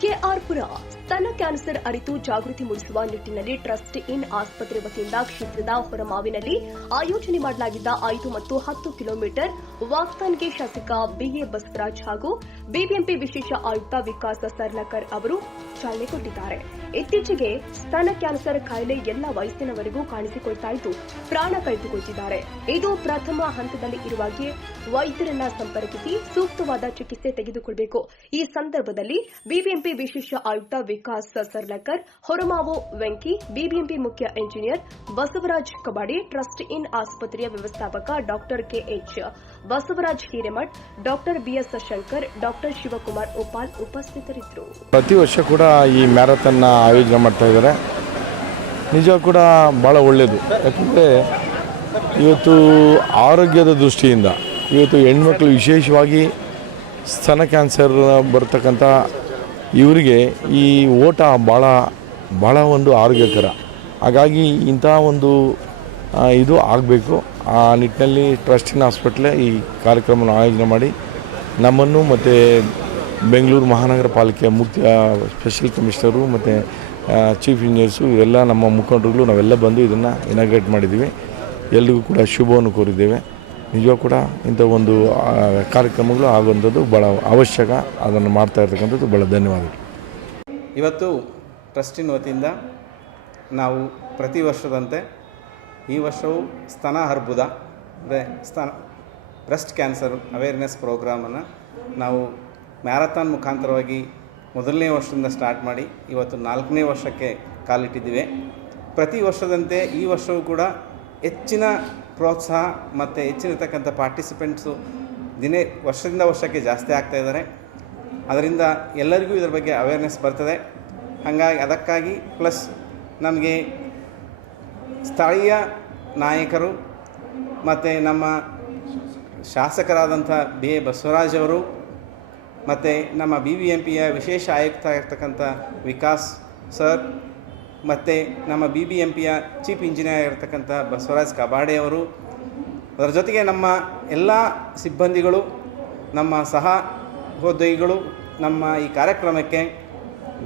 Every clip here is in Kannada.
G. Arpırat ಸ್ತನ ಕ್ಯಾನ್ಸರ್ ಅರಿತು ಜಾಗೃತಿ ಮೂಡಿಸುವ ನಿಟ್ಟಿನಲ್ಲಿ ಟ್ರಸ್ಟ್ ಇನ್ ಆಸ್ಪತ್ರೆ ವತಿಯಿಂದ ಕ್ಷೇತ್ರದ ಹೊರಮಾವಿನಲ್ಲಿ ಆಯೋಜನೆ ಮಾಡಲಾಗಿದ್ದ ಐದು ಮತ್ತು ಹತ್ತು ಕಿಲೋಮೀಟರ್ ವಾಕ್ಥಾನ್ಗೆ ಶಾಸಕ ಬಿಎ ಬಸವರಾಜ್ ಹಾಗೂ ಬಿಬಿಎಂಪಿ ವಿಶೇಷ ಆಯುಕ್ತ ವಿಕಾಸ್ ಸರ್ಲಕರ್ ಅವರು ಚಾಲನೆ ಕೊಟ್ಟಿದ್ದಾರೆ ಇತ್ತೀಚೆಗೆ ಸ್ತನ ಕ್ಯಾನ್ಸರ್ ಕಾಯಿಲೆ ಎಲ್ಲ ವಯಸ್ಸಿನವರೆಗೂ ಕಾಣಿಸಿಕೊಳ್ತಾ ಇದ್ದು ಪ್ರಾಣ ಕಳೆದುಕೊಳ್ಳುತ್ತಿದ್ದಾರೆ ಇದು ಪ್ರಥಮ ಹಂತದಲ್ಲಿ ಇರುವಾಗೆ ವೈದ್ಯರನ್ನ ಸಂಪರ್ಕಿಸಿ ಸೂಕ್ತವಾದ ಚಿಕಿತ್ಸೆ ತೆಗೆದುಕೊಳ್ಳಬೇಕು ಈ ಸಂದರ್ಭದಲ್ಲಿ ಬಿಬಿಎಂಪಿ ವಿಶೇಷ ಆಯುಕ್ತ ವಿಕಾಸ್ ಸರ್ಲಕರ್ ಹೊರಮಾವು ವೆಂಕಿ, ಬಿಬಿಎಂಪಿ ಮುಖ್ಯ engineer, Basavaraj Kabadi, trust in ಆಸ್ಪತ್ರೆಯ ವ್ಯವಸ್ಥಾಪಕ doctor KH Basavaraj Hiremath, doctor BS Shankar, doctor Shivakumar Upal ಉಪಸ್ಥಿತರಿದ್ದರು. ಪ್ರತಿ ವರ್ಷ ಕೂಡ ಈ ಮ್ಯಾರಥಾನ್ ಆಯೋಜನೆ ಮಾಡ್ತಾ ಇದ್ದಾರೆ. ನಿಜ ಕೂಡ ಭಾಳ ಒಳ್ಳೆಯದು ಯಾಕಂದರೆ ಇವತ್ತು ಆರೋಗ್ಯದ ದೃಷ್ಟಿಯಿಂದ, ಇವತ್ತು ಹೆಣ್ಮಕ್ಳು ವಿಶೇಷವಾಗಿ ಸ್ತನ ಕ್ಯಾನ್ಸರ್ ಬರ್ತಕ್ಕಂಥ ಇವರಿಗೆ ಈ ಓಟ ಭಾಳ ಭಾಳ ಒಂದು ಆರೋಗ್ಯಕರ ಹಾಗಾಗಿ ಇಂಥ ಒಂದು ಇದು ಆಗಬೇಕು. ಆ ನಿಟ್ಟಿನಲ್ಲಿ ಟ್ರಸ್ಟಿನ ಹಾಸ್ಪಿಟ್ಲೇ ಈ ಕಾರ್ಯಕ್ರಮವನ್ನು ಆಯೋಜನೆ ಮಾಡಿ ನಮ್ಮನ್ನು ಮತ್ತು ಬೆಂಗಳೂರು ಮಹಾನಗರ ಪಾಲಿಕೆಯ ಮುಖ್ಯ ಸ್ಪೆಷಲ್ ಕಮಿಷನರು ಮತ್ತು ಚೀಫ್ ಇಂಜಿನಿಯರ್ಸು ಇವೆಲ್ಲ ನಮ್ಮ ಮುಖಂಡರುಗಳು ನಾವೆಲ್ಲ ಬಂದು ಇದನ್ನು ಇನಾಗ್ರೇಟ್ ಮಾಡಿದ್ದೀವಿ. ಎಲ್ರಿಗೂ ಕೂಡ ಶುಭವನ್ನು ಕೋರಿದ್ದೇವೆ. ನಿಜವಾಗ ಕೂಡ ಇಂಥ ಒಂದು ಕಾರ್ಯಕ್ರಮಗಳು ಆಗುವಂಥದ್ದು ಭಾಳ ಅವಶ್ಯಕ. ಅದನ್ನು ಮಾಡ್ತಾ ಇರ್ತಕ್ಕಂಥದ್ದು ಭಾಳ ಧನ್ಯವಾದಗಳು. ಇವತ್ತು ಟ್ರಸ್ಟಿನ ವತಿಯಿಂದ ನಾವು ಪ್ರತಿ ವರ್ಷದಂತೆ ಈ ವರ್ಷವೂ ಸ್ತನ ಹರ್ಬುದ ಅಂದರೆ ಸ್ತನ, ಬ್ರೆಸ್ಟ್ ಕ್ಯಾನ್ಸರ್ ಅವೇರ್ನೆಸ್ ಪ್ರೋಗ್ರಾಮನ್ನು ನಾವು ಮ್ಯಾರಥಾನ್ ಮುಖಾಂತರವಾಗಿ ಮೊದಲನೇ ವರ್ಷದಿಂದ ಸ್ಟಾರ್ಟ್ ಮಾಡಿ ಇವತ್ತು ನಾಲ್ಕನೇ ವರ್ಷಕ್ಕೆ ಕಾಲಿಟ್ಟಿದ್ದೀವಿ. ಪ್ರತಿ ವರ್ಷದಂತೆ ಈ ವರ್ಷವೂ ಕೂಡ ಹೆಚ್ಚಿನ ಪ್ರೋತ್ಸಾಹ ಮತ್ತು ಹೆಚ್ಚಿನತಕ್ಕಂಥ ಪಾರ್ಟಿಸಿಪೆಂಟ್ಸು ದಿನೇ ವರ್ಷದಿಂದ ವರ್ಷಕ್ಕೆ ಜಾಸ್ತಿ ಆಗ್ತಾ ಇದ್ದಾರೆ. ಅದರಿಂದ ಎಲ್ಲರಿಗೂ ಇದರ ಬಗ್ಗೆ ಅವೇರ್ನೆಸ್ ಬರ್ತದೆ. ಹಾಗಾಗಿ ಅದಕ್ಕಾಗಿ ಪ್ಲಸ್ ನಮಗೆ ಸ್ಥಳೀಯ ನಾಯಕರು ಮತ್ತು ನಮ್ಮ ಶಾಸಕರಾದಂಥ ಬಿ ಎ ಬಸವರಾಜ್ ಅವರು ಮತ್ತು ನಮ್ಮ ಬಿ ಬಿ ಎಂ ಪಿಯ ವಿಶೇಷ ಆಯುಕ್ತ ಆಗಿರ್ತಕ್ಕಂಥ ವಿಕಾಸ್ ಸರ್ ಮತ್ತು ನಮ್ಮ ಬಿ ಬಿ ಎಂ ಪಿಯ ಚೀಫ್ ಇಂಜಿನಿಯರ್ ಆಗಿರ್ತಕ್ಕಂಥ ಬಸವರಾಜ್ ಕಬಾಡೆ ಅವರು. ಅದರ ಜೊತೆಗೆ ನಮ್ಮ ಎಲ್ಲ ಸಿಬ್ಬಂದಿಗಳು, ನಮ್ಮ ಸಹ ಉದ್ಯೋಗಿಗಳು ನಮ್ಮ ಈ ಕಾರ್ಯಕ್ರಮಕ್ಕೆ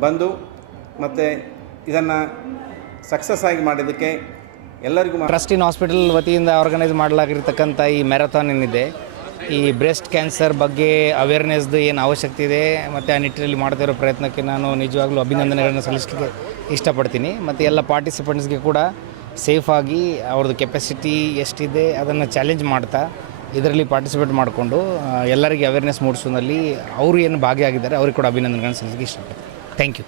ಬಂದು ಮತ್ತು ಇದನ್ನು ಸಕ್ಸಸ್ ಆಗಿ ಮಾಡಿದ್ದಕ್ಕೆ ಎಲ್ಲರಿಗೂ ಟ್ರಸ್ಟಿನ್ ಟ್ರಸ್ಟ್ ಹಾಸ್ಪಿಟಲ್ ವತಿಯಿಂದ ಆರ್ಗನೈಸ್ ಮಾಡಲಾಗಿರ್ತಕ್ಕಂಥ ಈ ಮ್ಯಾರಥಾನ್ ಏನಿದೆ ಈ ಬ್ರೆಸ್ಟ್ ಕ್ಯಾನ್ಸರ್ ಬಗ್ಗೆ ಅವೇರ್ನೆಸ್ದು ಏನು ಅವಶ್ಯಕತೆ ಇದೆ? ಮತ್ತು ಆ ನಿಟ್ಟಿನಲ್ಲಿ ಮಾಡ್ತಾ ಇರೋ ಪ್ರಯತ್ನಕ್ಕೆ ನಾನು ನಿಜವಾಗ್ಲೂ ಅಭಿನಂದನೆಗಳನ್ನು ಸಲ್ಲಿಸಲಿಕ್ಕೆ ಇಷ್ಟಪಡ್ತೀನಿ. ಮತ್ತು ಎಲ್ಲ ಪಾರ್ಟಿಸಿಪೆಂಟ್ಸ್ಗೆ ಕೂಡ ಸೇಫಾಗಿ ಅವ್ರದ್ದು ಕೆಪಾಸಿಟಿ ಎಷ್ಟಿದೆ ಅದನ್ನು ಚಾಲೆಂಜ್ ಮಾಡ್ತಾ ಇದರಲ್ಲಿ ಪಾರ್ಟಿಸಿಪೇಟ್ ಮಾಡಿಕೊಂಡು ಎಲ್ಲರಿಗೆ ಅವೇರ್ನೆಸ್ ಮೂಡಿಸೋದಲ್ಲಿ ಅವರು ಏನು ಭಾಗಿಯಾಗಿದ್ದಾರೆ, ಅವ್ರಿಗೆ ಕೂಡ ಅಭಿನಂದನೆಗಳನ್ನು ಸಲ್ಲಿಸಲಿಕ್ಕೆ ಇಷ್ಟಪಡ್ತೀನಿ. Thank you